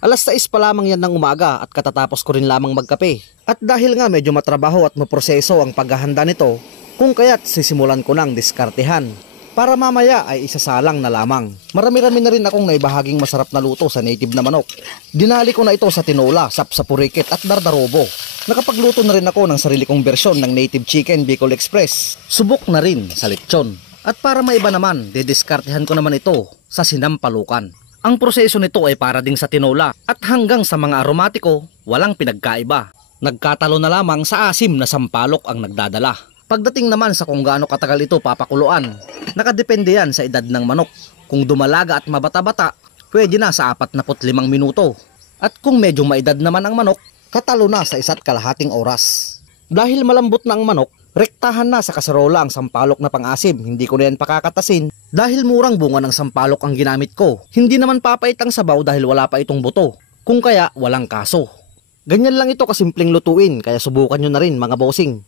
Alas 6 pa lamang yan ng umaga at katatapos ko rin lamang magkape. At dahil nga medyo matrabaho at maproseso ang paghahanda nito, kung kaya't sisimulan ko ng diskartehan. Para mamaya ay isasalang na lamang. Marami-rami na rin akong naibahaging masarap na luto sa native na manok. Dinali ko na ito sa tinola, sapsapurikit at dardarobo. Nakapagluto na rin ako ng sarili kong bersyon ng native chicken Bicol Express. Subok na rin sa lechon. At para maiba naman, didiskartehan ko naman ito sa sinampalukan. Ang proseso nito ay para ding sa tinola at hanggang sa mga aromatiko, walang pinagkaiba. Nagkatalo na lamang sa asim na sampalok ang nagdadala. Pagdating naman sa kung gaano katagal ito papakuluan, nakadepende yan sa edad ng manok. Kung dumalaga at mabata-bata, pwede na sa 45 minuto. At kung medyo maedad naman ang manok, katalo na sa 1.5 oras. Dahil malambot na ang manok, rektahan na sa kaserola ang sampalok na pang-asim, hindi ko na yan pakakatasin. Dahil murang bunga ng sampalok ang ginamit ko, hindi naman papait ang sabaw dahil wala pa itong buto. Kung kaya, walang kaso. Ganyan lang ito kasimpleng lutuin, kaya subukan nyo na rin mga bossing.